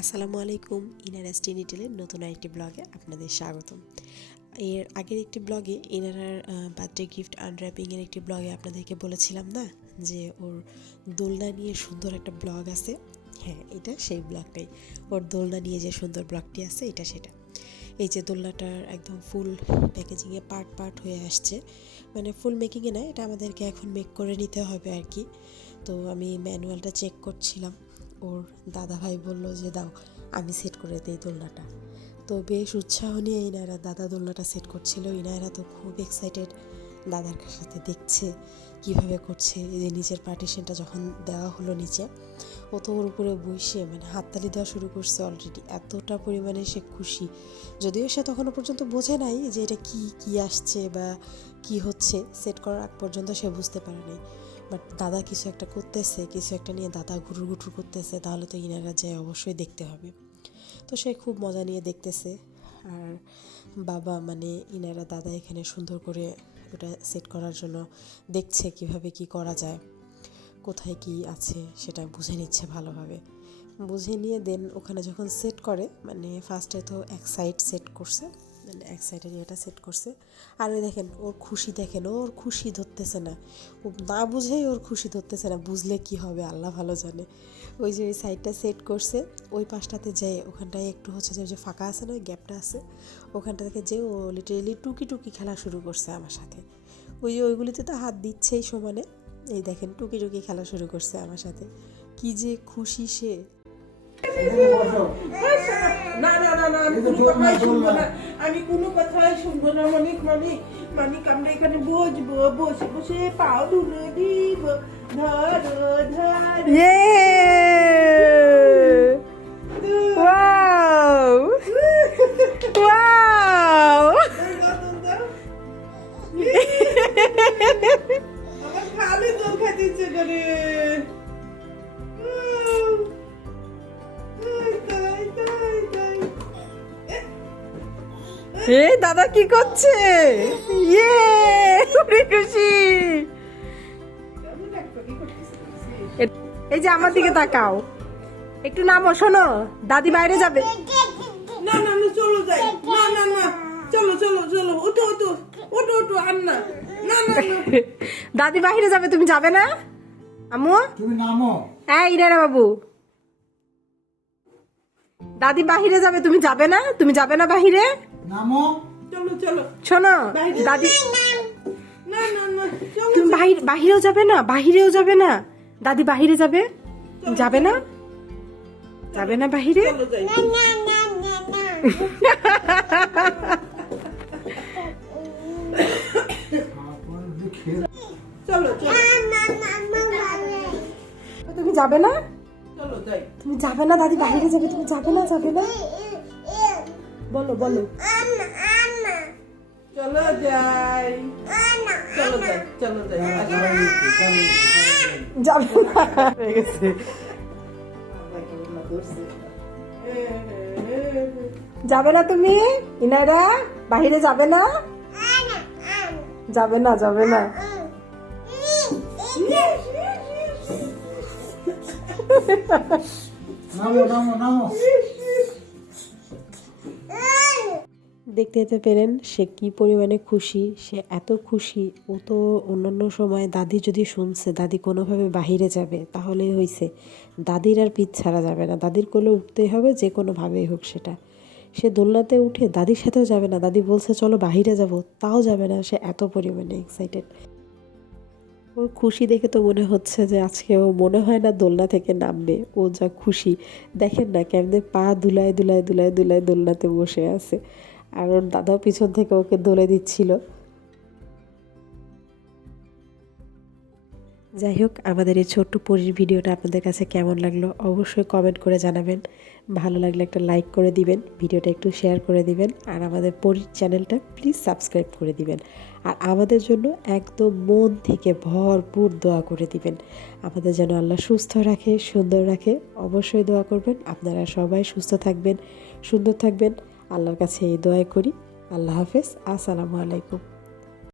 আসসালামু আলাইকুম। ইনারাস টিনি টেলের নতুন আরেকটি ব্লগে আপনাদের স্বাগতম। এর আগের একটি ব্লগে ইনারার বার্থডে গিফট আনর্যাপিংয়ের একটি ব্লগে আপনাদেরকে বলেছিলাম না যে ওর দোলনা নিয়ে সুন্দর একটা ব্লগ আছে। হ্যাঁ, এটা সেই ব্লগটাই। ওর দোলনা নিয়ে যে সুন্দর ব্লগটি আছে এটা সেটা। এই যে দোলনাটার একদম ফুল প্যাকেজিংয়ে পার্ট পার্ট হয়ে আসছে, মানে ফুল মেকিংয়ে না, এটা আমাদেরকে এখন মেক করে নিতে হবে আর কি। তো আমি ম্যানুয়ালটা চেক করছিলাম, ওর দাদা ভাই বলল যে দাও আমি সেট করে দিই দোলনাটা। তো বেশ উৎসাহ নিয়ে ইনারা দাদা দোলনাটা সেট করছিল। ইনারা তো খুব এক্সাইটেড, দাদার সাথে দেখছে কিভাবে করছে। এই যে নিচের পার্টিশনটা যখন দেওয়া হলো নিচে, ও তো ওর উপরে বসে মানে হাততালি দেওয়া শুরু করছে অলরেডি। এতটা পরিমাণে সে খুশি, যদিও সে তখনও পর্যন্ত বোঝে নাই যে এটা কি আসছে বা কি হচ্ছে। সেট করার আগ পর্যন্ত সে বুঝতে পারে নাই। বাট দাদা কিছু একটা করতেছে, কিছু একটা নিয়ে দাদা ঘুরুর ঘুটুর করতেছে, তাহলে তো ইনারা যায় অবশ্যই দেখতে হবে। তো সে খুব মজা নিয়ে দেখতেছে। আর বাবা মানে ইনারা দাদা এখানে সুন্দর করে ওটা সেট করার জন্য দেখছে কিভাবে কি করা যায়, কোথায় কি আছে সেটা বুঝে নিচ্ছে ভালোভাবে। বুঝে নিয়ে দেন ওখানে যখন সেট করে, মানে ফার্স্টে তো এক সাইড সেট করছে, মানে এক সাইডের এটা সেট করছে। আর ওই দেখেন ওর খুশি, দেখেন ওর খুশি ধরতেছে না, ও না বুঝেই ওর খুশি ধরতেছে না। বুঝলে কি হবে আল্লাহ ভালো জানে। ওই যে ওই সাইডটা সেট করছে, ওই পাশটাতে যেয়ে ওখানটায় একটু হচ্ছে যে ফাঁকা আছে না, ওই গ্যাপটা আছে, ওখানটা থেকে যে ও লিটারেলি টুকি টুকি খেলা শুরু করছে আমার সাথে। ওই যে ওইগুলিতে তো হাত দিচ্ছেই সমানে। এই দেখেন টুকি টুকি খেলা শুরু করছে আমার সাথে। কি যে খুশি সে। না না না না, আমি কোনো কথাই শুনবো না, আমি কোনো কথাই শুনবো না। মানিক মানিক মানিক, আমরা এখানে বসবো, বসে বসে পাও ধুলো দিব, ধরো ধরো। Wow! Wow! আমার খালি দোল খাইতে ইচ্ছে করে। এ দাদা কি করছে? ইয়ে! খুবই খুশি। এই যে আমার দিকে তাকাও, একটু নামো, শোনো দাদি বাইরে যাবে। না না না, চলো যাই। না না না, চলো চলো চলো, ওঠো ওঠো ওঠো ওঠো, আর না না না না। দাদি বাইরে যাবে, তুমি যাবে না? আম্মু তুমি নামো। হ্যাঁ ইনারা বাবু, দাদি বাহিরে যাবে, তুমি যাবে না? তুমি যাবে না বাহিরে? নামো। চলো চলো। শোনো দাদি, না না না, চলো। তুমি বাহিরেও যাবে না? বাহিরেও যাবে না? দাদি বাহিরে যাবে, যাবে না? যাবে না বাহিরে? চলো যাই। চলো চলো তুমি যাবে না? চলো যাই। তুমি যাবে না? দাদি বাহিরে যাবে, তুমি যাবে না? যাবে না? বলো বলো। চলো যাই। চলো যাই চলো যাই। যাবে না হয়ে গেছে। যাবে না তুমি? ইনারা বাহিরে যাবে না? যাবে না, যাবে না। নামো নামো নামো। দেখতে যেতে পেরেন সে কি পরিমাণে খুশি। সে এত খুশি, ও তো অন্যান্য সময় দাদি যদি শুনছে দাদি কোনোভাবে বাহিরে যাবে তাহলে হয়েছে, দাদির আর পিঠ ছাড়া যাবে না, দাদির কোলে উঠতেই হবে যে কোনোভাবেই হোক সেটা। সে দোলনাতে উঠে দাদির সাথেও যাবে না, দাদি বলছে চলো বাহিরে যাব তাও যাবে না। সে এত পরিমাণে এক্সাইটেড। ওর খুশি দেখে তো মনে হচ্ছে যে আজকে ও মনে হয় না দোলনা থেকে নামবে। ও যা খুশি দেখেন না, কেমনে পা দুলায় দুলায় দুলায় দুলায় দোলনাতে বসে আছে। আর ওর দাদাও পিছন থেকে ওকে দোলে দিচ্ছিল। যাই হোক, আমাদের এই ছোট্ট পরীর ভিডিওটা আপনাদের কাছে কেমন লাগলো অবশ্যই কমেন্ট করে জানাবেন। ভালো লাগলে একটা লাইক করে দিবেন, ভিডিওটা একটু শেয়ার করে দিবেন, আর আমাদের পরীর চ্যানেলটা প্লিজ সাবস্ক্রাইব করে দিবেন। আর আমাদের জন্য একদম মন থেকে ভরপুর দোয়া করে দিবেন, আমাদের যেন আল্লাহ সুস্থ রাখে, সুন্দর রাখে। অবশ্যই দোয়া করবেন। আপনারা সবাই সুস্থ থাকবেন, সুন্দর থাকবেন, আল্লাহর কাছে এই দোয়া করি। আল্লাহ হাফেজ, আসসালামু আলাইকুম।